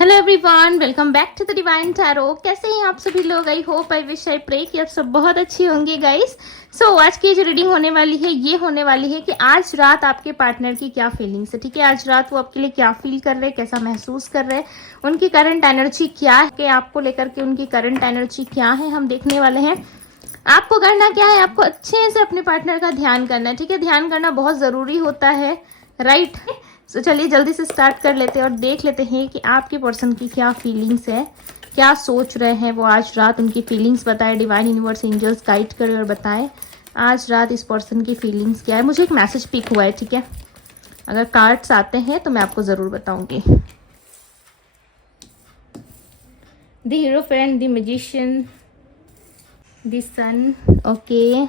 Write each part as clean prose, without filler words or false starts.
Hello everyone, welcome back to the Divine Tarot. कैसे हैं आप सभी लोग? I hope, I wish, I pray कि आप सब बहुत अच्छे होंगे गाइस। सो आज की जो रीडिंग होने वाली है ये होने वाली है कि आज रात आपके पार्टनर की क्या फीलिंग्स है। ठीक है, आज रात वो आपके लिए क्या फील कर रहे हैं, कैसा महसूस कर रहे हैं, उनकी करंट एनर्जी क्या है, कि आपको लेकर के उनकी करंट एनर्जी क्या है, हम देखने वाले हैं। आपको करना क्या है, आपको अच्छे से अपने पार्टनर का ध्यान करना है। ठीक है, ध्यान करना बहुत ज़रूरी होता है, राइट। तो चलिए जल्दी से स्टार्ट कर लेते हैं और देख लेते हैं कि आपके पर्सन की क्या फीलिंग्स है, क्या सोच रहे हैं वो आज रात। उनकी फीलिंग्स बताए, डिवाइन यूनिवर्स एंजल्स गाइड करें और बताएं आज रात इस पर्सन की फीलिंग्स क्या है। मुझे एक मैसेज पिक हुआ है, ठीक है, अगर कार्ड्स आते हैं तो मैं आपको ज़रूर बताऊंगी। The hierophant, the magician, the sun, okay.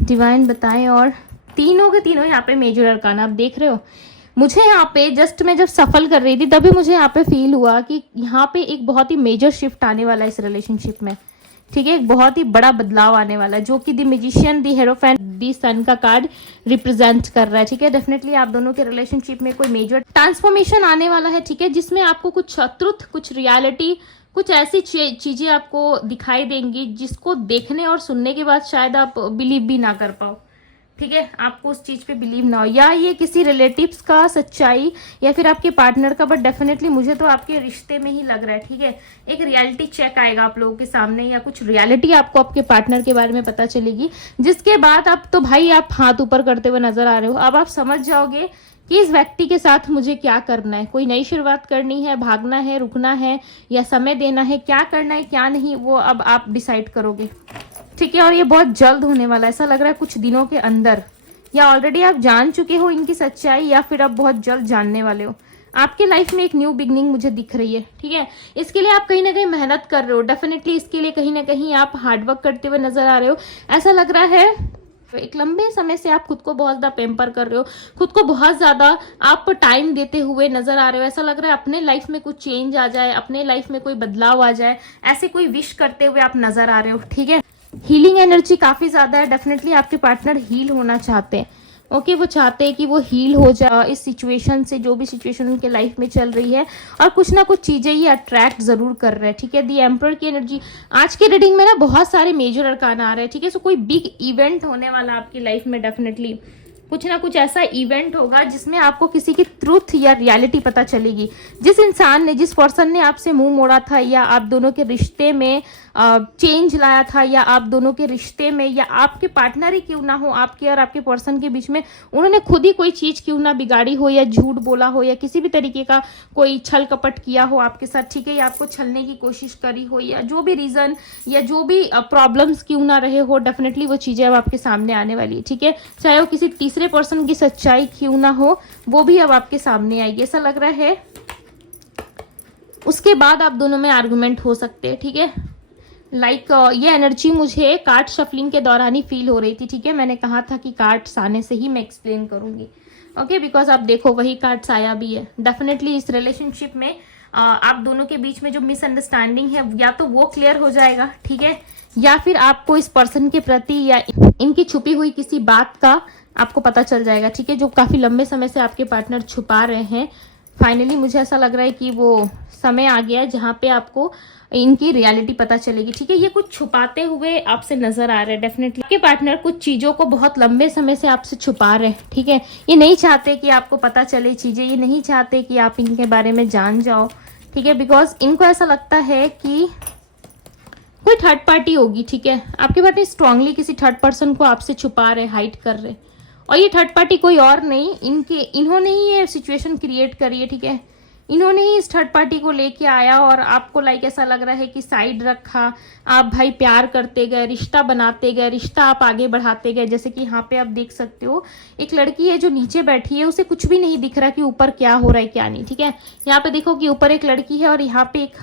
Divine बताएं। और तीनों के तीनों यहाँ पे मेजर अरकाना आप देख रहे हो। मुझे यहाँ पे जस्ट मैं जब सफल कर रही थी तभी मुझे यहाँ पे फील हुआ कि यहाँ पे एक बहुत ही मेजर शिफ्ट आने वाला है इस रिलेशनशिप में। ठीक है, एक बहुत ही बड़ा बदलाव आने वाला है जो कि the magician, the hierophant, the सन का कार्ड रिप्रेजेंट कर रहा है। ठीक है, डेफिनेटली आप दोनों के रिलेशनशिप में कोई मेजर ट्रांसफॉर्मेशन आने वाला है। ठीक है, जिसमें आपको कुछ ट्रुथ, कुछ रियलिटी, कुछ ऐसी चीजें आपको दिखाई देंगी जिसको देखने और सुनने के बाद शायद आप बिलीव भी ना कर पाओ। ठीक है, आपको उस चीज पे बिलीव ना हो, या ये किसी रिलेटिव्स का सच्चाई या फिर आपके पार्टनर का, बट डेफिनेटली मुझे तो आपके रिश्ते में ही लग रहा है। ठीक है, एक रियलिटी चेक आएगा आप लोगों के सामने, या कुछ रियलिटी आपको आपके पार्टनर के बारे में पता चलेगी, जिसके बाद आप तो भाई आप हाथ ऊपर करते हुए नजर आ रहे हो। अब आप समझ जाओगे कि इस व्यक्ति के साथ मुझे क्या करना है, कोई नई शुरुआत करनी है, भागना है, रुकना है, या समय देना है, क्या करना है क्या नहीं, वो अब आप डिसाइड करोगे। ठीक है, और ये बहुत जल्द होने वाला है, ऐसा लग रहा है कुछ दिनों के अंदर, या ऑलरेडी आप जान चुके हो इनकी सच्चाई, या फिर आप बहुत जल्द जानने वाले हो। आपके लाइफ में एक न्यू बिगनिंग मुझे दिख रही है। ठीक है, इसके लिए आप कहीं ना कहीं मेहनत कर रहे हो, डेफिनेटली इसके लिए कहीं ना कहीं आप हार्डवर्क करते हुए नजर आ रहे हो। ऐसा लग रहा है एक लंबे समय से आप खुद को बहुत ज्यादा पेम्पर कर रहे हो, खुद को बहुत ज्यादा आप टाइम देते हुए नजर आ रहे हो। ऐसा लग रहा है अपने लाइफ में कुछ चेंज आ जाए, अपने लाइफ में कोई बदलाव आ जाए, ऐसे कोई विश करते हुए आप नजर आ रहे हो। ठीक है, हीलिंग एनर्जी काफी ज्यादा है, डेफिनेटली आपके पार्टनर हील होना चाहते हैं। ओके, वो चाहते हैं कि वो हील हो जाए इस सिचुएशन से, जो भी सिचुएशन उनके लाइफ में चल रही है, और कुछ ना कुछ चीजें ये अट्रैक्ट जरूर कर रहे हैं। ठीक है, दी एम्परर की एनर्जी आज की रीडिंग में ना बहुत सारे मेजर अरकाना आ रहे हैं। ठीक है, सो कोई बिग इवेंट होने वाला आपकी लाइफ में, डेफिनेटली कुछ ना कुछ ऐसा इवेंट होगा जिसमें आपको किसी की ट्रूथ या रियलिटी पता चलेगी। जिस इंसान ने, जिस पर्सन ने आपसे मुंह मोड़ा था, या आप दोनों के रिश्ते में चेंज लाया था, या आप दोनों के रिश्ते में, या आपके पार्टनर ही क्यों ना हो, आपके और आपके पर्सन के बीच में उन्होंने खुद ही कोई चीज क्यों ना बिगाड़ी हो, या झूठ बोला हो, या किसी भी तरीके का कोई छल कपट किया हो आपके साथ। ठीक है, या आपको छलने की कोशिश करी हो, या जो भी रीजन या जो भी प्रॉब्लम्स क्यों ना रहे हो, डेफिनेटली वो चीजें अब आपके सामने आने वाली है। ठीक है, चाहे वो किसी तीसरे पर्सन की सच्चाई क्यों ना हो, वो भी अब आपके सामने आएगी। ऐसा लग रहा है उसके बाद आप दोनों में आर्गुमेंट हो सकते हैं। ठीक है, ये एनर्जी मुझे कार्ड शफलिंग के दौरान ही फील हो रही थी। ठीक है, मैंने कहा था कि कार्ड्स आने से ही मैं एक्सप्लेन करूंगी। ओके, बिकॉज आप देखो वही कार्ड्स आया भी है। डेफिनेटली इस रिलेशनशिप में आप दोनों के बीच में जो मिसअंडरस्टैंडिंग है, या तो वो क्लियर हो जाएगा। ठीक है, या फिर आपको इस पर्सन के प्रति या इनकी छुपी हुई किसी बात का आपको पता चल जाएगा। ठीक है, जो काफी लंबे समय से आपके पार्टनर छुपा रहे हैं, फाइनली मुझे ऐसा लग रहा है कि वो समय आ गया है जहाँ पे आपको इनकी रियलिटी पता चलेगी। ठीक है, ये कुछ छुपाते हुए आपसे नजर आ रहे हैं। डेफिनेटली आपके पार्टनर कुछ चीजों को बहुत लंबे समय से आपसे छुपा रहे हैं। ठीक है, ये नहीं चाहते कि आपको पता चले चीजें, ये नहीं चाहते कि आप इनके बारे में जान जाओ। ठीक है, बिकॉज इनको ऐसा लगता है कि कोई थर्ड पार्टी होगी। ठीक है, आपके पार्टनर स्ट्रांगली किसी थर्ड पर्सन को आपसे छुपा रहे, हाइड कर रहे, और ये थर्ड पार्टी कोई और नहीं, इन्होंने ही ये सिचुएशन क्रिएट करी है। ठीक है, इन्होंने ही इस थर्ड पार्टी को लेके आया, और आपको ऐसा लग रहा है कि साइड रखा, आप भाई प्यार करते गए, रिश्ता बनाते गए, रिश्ता आप आगे बढ़ाते गए। जैसे कि यहाँ पे आप देख सकते हो एक लड़की है जो नीचे बैठी है, उसे कुछ भी नहीं दिख रहा कि ऊपर क्या हो रहा है क्या नहीं। ठीक है, यहाँ पे देखो कि ऊपर एक लड़की है और यहाँ पे एक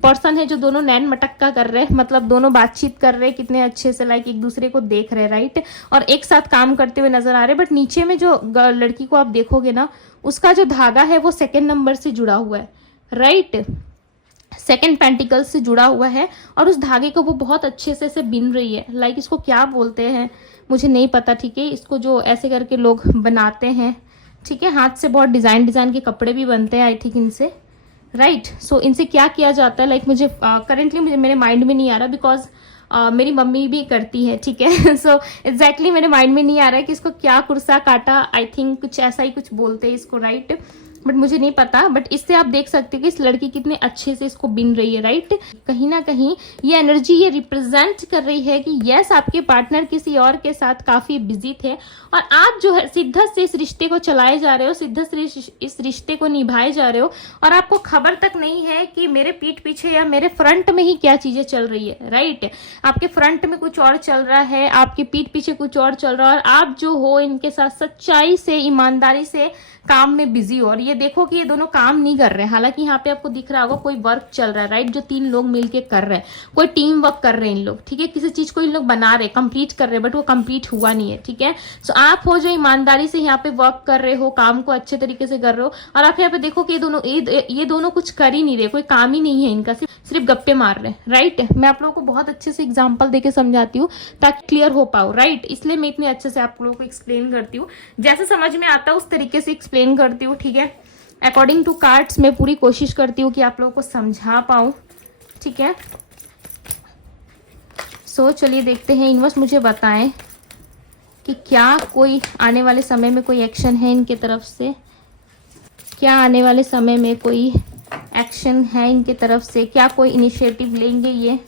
पर्सन है जो दोनों नैन मटक्का कर रहे हैं, मतलब दोनों बातचीत कर रहे हैं कितने अच्छे से, एक दूसरे को देख रहे हैं, राइट, और एक साथ काम करते हुए नजर आ रहे हैं। बट नीचे में जो लड़की को आप देखोगे ना, उसका जो धागा है वो सेकंड नंबर से जुड़ा हुआ है, राइट, सेकंड पेंटिकल से जुड़ा हुआ है, और उस धागे को वो बहुत अच्छे से बिन रही है। इसको क्या बोलते हैं मुझे नहीं पता। ठीक है, इसको जो ऐसे करके लोग बनाते हैं, ठीक है, हाथ से बहुत डिजाइन के कपड़े भी बनते हैं आई थिंक इनसे। राइट। सो इनसे क्या किया जाता है, लाइक मुझे करेंटली मुझे मेरे माइंड में नहीं आ रहा, बिकॉज मेरी मम्मी भी करती है, ठीक है। सो एग्जैक्टली मेरे माइंड में नहीं आ रहा है कि इसको क्या कुर्सा काटा, आई थिंक कुछ ऐसा ही कुछ बोलते हैं इसको, राइट, बट मुझे नहीं पता। बट इससे आप देख सकते हो कि इस लड़की कितने अच्छे से इसको बिन रही है, राइट। कहीं ना कहीं ये एनर्जी ये रिप्रेजेंट कर रही है कि यस, आपके पार्टनर किसी और के साथ काफी बिजी थे और आप जो है शिद्दत से इस रिश्ते को चलाए जा रहे हो, शिद्दत से इस रिश्ते को निभाए जा रहे हो, और आपको खबर तक नहीं है कि मेरे पीठ पीछे या मेरे फ्रंट में ही क्या चीजें चल रही है, राइट। आपके फ्रंट में कुछ और चल रहा है, आपके पीठ पीछे कुछ और चल रहा है, और आप जो हो इनके साथ सच्चाई से, ईमानदारी से काम में बिजी हो। और ये देखो कि ये दोनों काम नहीं कर रहे हैं, हालांकि यहाँ पे आपको दिख रहा होगा कोई वर्क चल रहा है, राइट, जो 3 लोग मिलके कर रहे हैं, कोई टीम वर्क कर रहे हैं इन लोग, ठीक है, किसी चीज को इन लोग बना रहे, कंप्लीट कर रहे हैं, बट वो कंप्लीट हुआ नहीं है, ठीक है। सो आप हो जो ईमानदारी से यहाँ पे वर्क कर रहे हो, काम को अच्छे तरीके से कर रहे हो, और आप यहाँ पे देखो कि ये दोनों कुछ कर ही नहीं रहे, कोई काम ही नहीं है इनका, सिर्फ गप्पे मार रहे हैं, राइट। मैं आप लोगों को बहुत अच्छे से एग्जाम्पल देके समझाती हूँ ताकि क्लियर हो पाओ, राइट, इसलिए मैं इतने अच्छे से आप लोगों को एक्सप्लेन करती हूँ, जैसे समझ में आता है उस तरीके से एक्सप्लेन करती हूँ, ठीक है। अकॉर्डिंग टू कार्ड्स मैं पूरी कोशिश करती हूँ कि आप लोगों को समझा पाऊँ, ठीक है। सो चलिए देखते हैं, यूनिवर्स मुझे बताएं कि क्या कोई आने वाले समय में कोई एक्शन है इनके तरफ से, क्या आने वाले समय में कोई एक्शन है इनके तरफ से, क्या कोई इनिशिएटिव लेंगे ये।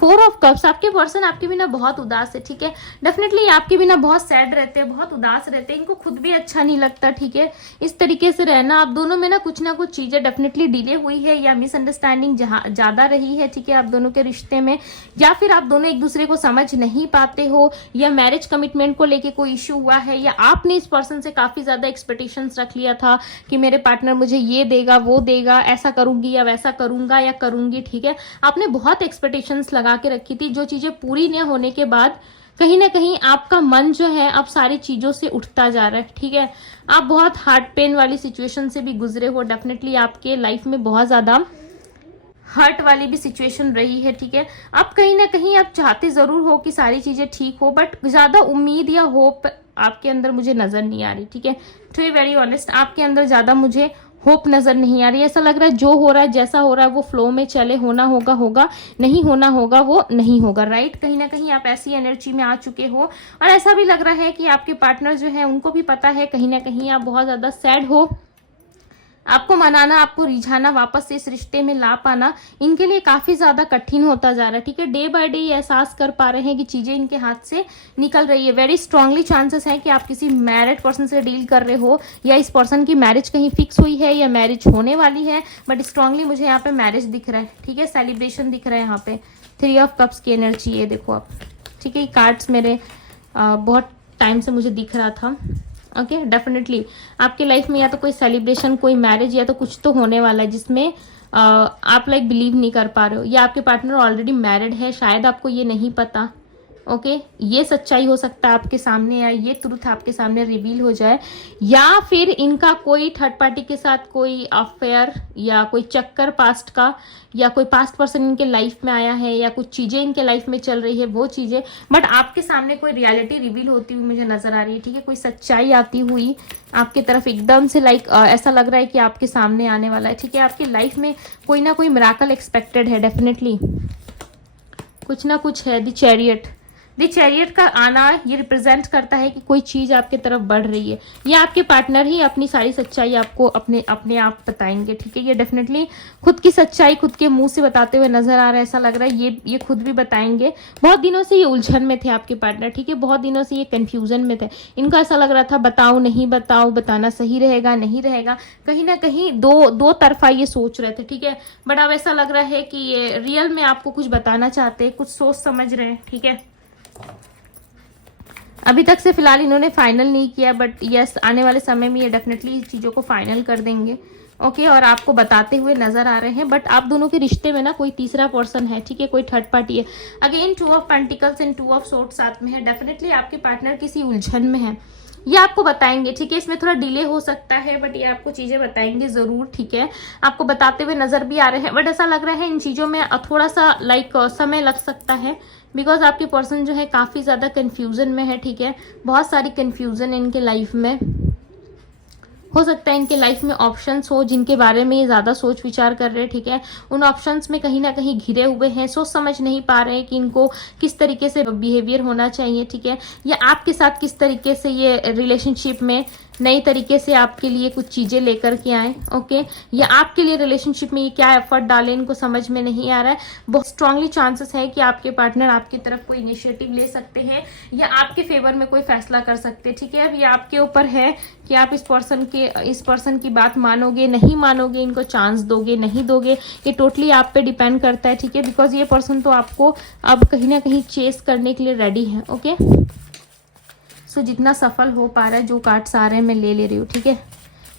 4 ऑफ कप्स, आपके पर्सन आपके बिना बहुत उदास है, ठीक है, डेफिनेटली आपके बिना बहुत सैड रहते हैं, बहुत उदास रहते हैं, इनको खुद भी अच्छा नहीं लगता, ठीक है। इस तरीके से रहना, आप दोनों में ना कुछ चीजें डेफिनेटली डिले हुई है या मिसअंडरस्टैंडिंग ज्यादा रही है, ठीक है, आप दोनों के रिश्ते में, या फिर आप दोनों एक दूसरे को समझ नहीं पाते हो, या मैरिज कमिटमेंट को लेके कोई इश्यू हुआ है, या आपने इस पर्सन से काफी ज्यादा एक्सपेक्टेशंस रख लिया था कि मेरे पार्टनर मुझे ये देगा, वो देगा, ऐसा करूंगी या वैसा करूंगा या करूंगी, ठीक है। आपने बहुत एक्सपेक्टेशंस लगा के रखी थी, जो चीजें पूरी न होने के बाद कहीं ना कहीं आपका मन जो है अब सारी चीजों से उठता जा रहा है, ठीक है। आप बहुत हार्ट पेन वाली सिचुएशन से भी गुजरे हो, डेफिनेटली आपके लाइफ में बहुत ज्यादा हर्ट वाली भी सिचुएशन रही है, ठीक है। अब कहीं ना कहीं आप चाहते जरूर हो कि सारी चीजें ठीक हो, बट ज्यादा उम्मीद या होप आपके अंदर मुझे नजर नहीं आ रही, ठीक है। टू बी वेरी ऑनेस्ट, आपके अंदर ज्यादा मुझे होप नजर नहीं आ रही, ऐसा लग रहा है जो हो रहा है, जैसा हो रहा है वो फ्लो में चले, होना होगा होगा, नहीं होना होगा वो नहीं होगा, राइट। कहीं ना कहीं आप ऐसी एनर्जी में आ चुके हो, और ऐसा भी लग रहा है कि आपके पार्टनर जो है उनको भी पता है, कहीं ना कहीं आप बहुत ज्यादा सैड हो, आपको मनाना, आपको रिझाना, वापस से इस रिश्ते में ला पाना इनके लिए काफी ज्यादा कठिन होता जा रहा है, ठीक है। डे बाय डे ये एहसास कर पा रहे हैं कि चीजें इनके हाथ से निकल रही है। वेरी स्ट्रांगली चांसेस है कि आप किसी मैरिड पर्सन से डील कर रहे हो, या इस पर्सन की मैरिज कहीं फिक्स हुई है या मैरिज होने वाली है, बट स्ट्रांगली मुझे यहाँ पे मैरिज दिख रहा है, ठीक है, सेलिब्रेशन दिख रहा है यहाँ पे। 3 ऑफ कप्स की एनर्जी ये देखो आप, ठीक है। कार्ड्स मेरे बहुत टाइम से मुझे दिख रहा था, ओके। डेफिनेटली आपके लाइफ में या तो कोई सेलिब्रेशन, कोई मैरिज, या तो कुछ तो होने वाला है जिसमें आप लाइक बिलीव नहीं कर पा रहे हो, या आपके पार्टनर ऑलरेडी मैरिड है, शायद आपको ये नहीं पता, ओके। ये सच्चाई हो सकता है आपके सामने, या ये ट्रुथ आपके सामने रिवील हो जाए, या फिर इनका कोई थर्ड पार्टी के साथ कोई अफेयर या कोई चक्कर पास्ट का, या कोई पास्ट पर्सन इनके लाइफ में आया है, या कुछ चीजें इनके लाइफ में चल रही है वो चीजें, बट आपके सामने कोई रियलिटी रिवील होती हुई मुझे नजर आ रही है, ठीक है। कोई सच्चाई आती हुई आपकी तरफ एकदम से, लाइक ऐसा लग रहा है कि आपके सामने आने वाला है, ठीक है। आपकी लाइफ में कोई ना कोई मिराकल एक्सपेक्टेड है, डेफिनेटली कुछ ना कुछ है। द चैरियट का आना ये रिप्रेजेंट करता है कि कोई चीज आपके तरफ बढ़ रही है, या आपके पार्टनर ही अपनी सारी सच्चाई आपको अपने आप बताएंगे, ठीक है। ये डेफिनेटली खुद की सच्चाई खुद के मुंह से बताते हुए नजर आ रहा है, ऐसा लग रहा है ये खुद भी बताएंगे। बहुत दिनों से ये उलझन में थे आपके पार्टनर, ठीक है, बहुत दिनों से ये कंफ्यूजन में थे, इनको ऐसा लग रहा था बताऊं नहीं बताऊं, बताना सही रहेगा नहीं रहेगा, कहीं ना कहीं दो तरफा ये सोच रहे थे, ठीक है। बट अब ऐसा लग रहा है कि ये रियल में आपको कुछ बताना चाहते हैं, कुछ सोच समझ रहे हैं, ठीक है। अभी तक से फिलहाल इन्होंने फाइनल नहीं किया, बट यस आने वाले समय में ये डेफिनेटली इस चीज़ों को फाइनल कर देंगे, ओके। और आपको बताते हुए नजर आ रहे हैं, बट आप दोनों के रिश्ते में ना कोई तीसरा पर्सन है, ठीक है, कोई थर्ड पार्टी है। Again 2 of pentacles and 2 of swords साथ में है, डेफिनेटली आपके पार्टनर किसी उलझन में है, ये आपको बताएंगे, ठीक है। इसमें थोड़ा डिले हो सकता है, बट ये आपको चीजें बताएंगे जरूर, ठीक है। आपको बताते हुए नजर भी आ रहे हैं, बट ऐसा लग रहा है इन चीजों में थोड़ा सा लाइक समय लग सकता है, बिकॉज आपके पर्सन जो है काफी ज्यादा कंफ्यूजन में है, ठीक है। बहुत सारी कंफ्यूजन है इनके लाइफ में, हो सकता है इनके लाइफ में ऑप्शंस हो जिनके बारे में ये ज़्यादा सोच विचार कर रहे हैं, ठीक है। उन ऑप्शंस में कहीं ना कहीं घिरे हुए हैं, सोच समझ नहीं पा रहे हैं कि इनको किस तरीके से बिहेवियर होना चाहिए, ठीक है, या आपके साथ किस तरीके से ये रिलेशनशिप में नई तरीके से आपके लिए कुछ चीज़ें लेकर के आए, ओके, या आपके लिए रिलेशनशिप में ये क्या एफर्ट डालें इनको समझ में नहीं आ रहा है। बहुत स्ट्रांगली चांसेस है कि आपके पार्टनर आपकी तरफ कोई इनिशिएटिव ले सकते हैं या आपके फेवर में कोई फैसला कर सकते हैं, ठीक है। अब ये आपके ऊपर है कि आप इस पर्सन की बात मानोगे नहीं मानोगे, इनको चांस दोगे नहीं दोगे, ये टोटली आप पे डिपेंड करता है, ठीक है। बिकॉज ये पर्सन तो आपको अब कहीं ना कहीं चेस करने के लिए रेडी है, ओके। सो जितना सफल हो पा रहा है, जो कार्ड्स आ रहे हैं मैं ले रही हूँ, ठीक है।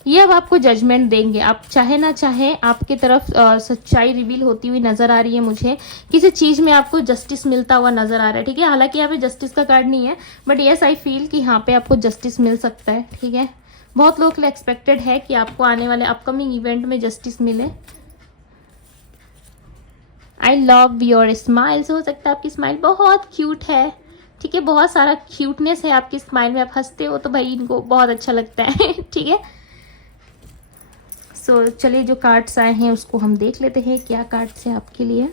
ये अब आपको जजमेंट देंगे, आप चाहे ना चाहे आपकी तरफ सच्चाई रिवील होती हुई नजर आ रही है मुझे, किसी चीज में आपको जस्टिस मिलता हुआ नजर आ रहा है, ठीक है। हालांकि यहाँ पे जस्टिस का कार्ड नहीं है, बट येस आई फील कि यहाँ पे आपको जस्टिस मिल सकता है, ठीक है। बहुत लोग के लिए एक्सपेक्टेड है कि आपको आने वाले अपकमिंग इवेंट में जस्टिस मिले। आई लव योर स्माइल्स, हो सकता है आपकी स्माइल बहुत क्यूट है, ठीक है, बहुत सारा क्यूटनेस है आपकी स्माइल में, आप हंसते हो तो भाई इनको बहुत अच्छा लगता है ठीक है। सो चलिए जो कार्ड्स आए हैं उसको हम देख लेते हैं, क्या कार्ड्स हैं आपके लिए।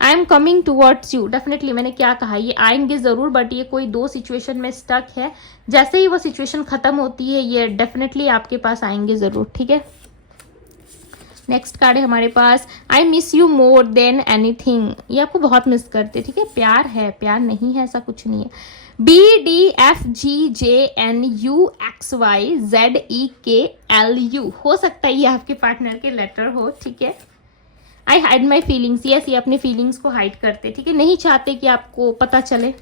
I am coming towards you, definitely मैंने क्या कहा, ये आएंगे जरूर, बट ये कोई दो सिचुएशन में स्टक है, जैसे ही वो सिचुएशन खत्म होती है ये डेफिनेटली आपके पास आएंगे जरूर, ठीक है। नेक्स्ट कार्ड है हमारे पास, I miss you more than anything, ये आपको बहुत मिस करते, ठीक है। प्यार है, प्यार नहीं है ऐसा कुछ नहीं है। BDFGJNUXYZEKLU, हो सकता है ये आपके पार्टनर के लेटर हो, ठीक है। आई हाइड माई फीलिंग्स, यस ये अपने फीलिंग्स को हाइड करते, ठीक है, नहीं चाहते कि आपको पता चले,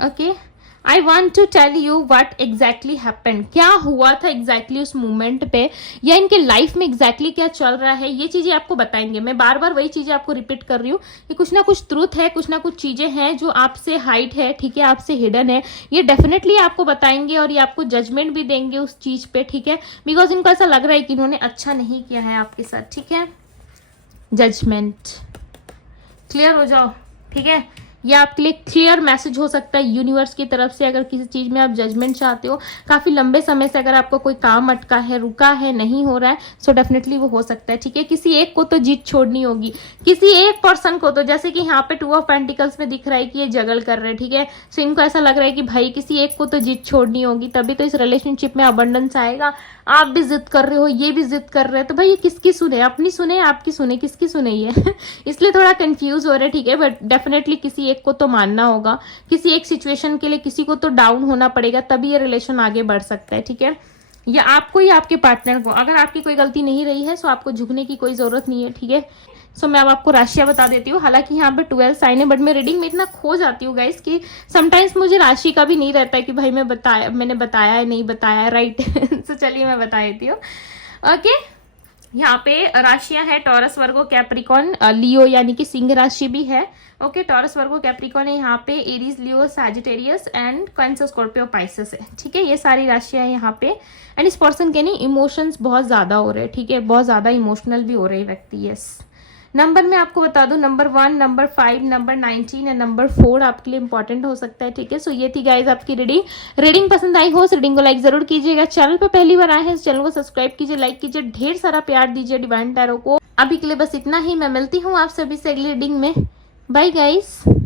okay. I want to tell you what exactly happened, क्या हुआ था एग्जैक्टली उस मोमेंट पे, या इनके लाइफ में एग्जैक्टली क्या चल रहा है, ये चीजें आपको बताएंगे। मैं बार बार वही चीजें आपको रिपीट कर रही हूँ कि कुछ ना कुछ ट्रूथ है, कुछ ना कुछ चीजें हैं जो आपसे हाइड है, ठीक है, आपसे हिडन है, ये डेफिनेटली आपको बताएंगे और ये आपको जजमेंट भी देंगे उस चीज पे, ठीक है। बिकॉज इनको ऐसा लग रहा है कि इन्होंने अच्छा नहीं किया है आपके साथ, ठीक है। जजमेंट, क्लियर हो जाओ, ठीक है। ये आपके लिए क्लियर मैसेज हो सकता है यूनिवर्स की तरफ से, अगर किसी चीज में आप जजमेंट चाहते हो, काफी लंबे समय से अगर आपको कोई काम अटका है, रुका है, नहीं हो रहा है, सो डेफिनेटली वो हो सकता है, ठीक है। किसी एक को तो जीत छोड़नी होगी, किसी एक पर्सन को तो, जैसे कि यहाँ पे 2 ऑफ पेंटिकल्स में दिख रहा है कि ये जगल कर रहे हैं, ठीक है। सो इनको ऐसा लग रहा है कि भाई किसी एक को तो जीत छोड़नी होगी, तभी तो इस रिलेशनशिप में अबंडेंस आएगा। आप भी जिद कर रहे हो, ये भी जिद कर रहे हैं, तो भाई ये किसकी सुने, अपनी सुने आपकी सुने, किसकी सुने ये इसलिए थोड़ा कंफ्यूज हो रहे हैं, ठीक है। बट डेफिनेटली किसी एक को तो मानना होगा, किसी एक सिचुएशन के लिए किसी को तो डाउन होना पड़ेगा, तभी ये रिलेशन आगे बढ़ सकता है, ठीक है। या आपको या आपके पार्टनर को, अगर आपकी कोई गलती नहीं रही है तो आपको झुकने की कोई जरूरत नहीं है, ठीक है। सो मैं अब आपको राशियां बता देती हूँ, हालांकि यहाँ पे 12 साइन है, बट मैं रीडिंग में इतना खो जाती हूँ गाइस कि समटाइम्स मुझे राशि का भी नहीं रहता है कि भाई मैंने बताया है नहीं बताया है, राइट तो चलिए मैं बता देती हूँ, ओके। यहाँ पे राशियां है टॉरस, वर्गो, कैप्रिकॉन, लियो यानी कि सिंह राशि भी है, ओके। टॉरस, वर्गो, कैप्रिकॉन है यहाँ पे, Aries, Leo, Sagittarius and cancer, Scorpio, Pisces है, ठीक है। ये सारी राशियां है यहाँ पे। एंड इस पर्सन के नहीं इमोशंस बहुत ज्यादा हो रहे हैं, ठीक है, बहुत ज्यादा इमोशनल भी हो रहे हैं व्यक्ति, यस। नंबर में आपको बता दूं, number 1, number 5, number 19 and number 4 आपके लिए इंपॉर्टेंट हो सकता है, ठीक है। सो ये थी गाइज आपकी रीडिंग पसंद आई हो रीडिंग को लाइक जरूर कीजिएगा, चैनल पर पहली बार आए हैं चैनल को सब्सक्राइब कीजिए, लाइक कीजिए, ढेर सारा प्यार दीजिए डिवाइन टैरो को। अभी के लिए बस इतना ही, मैं मिलती हूँ आप सभी से अगली रीडिंग में, बाय गाइस।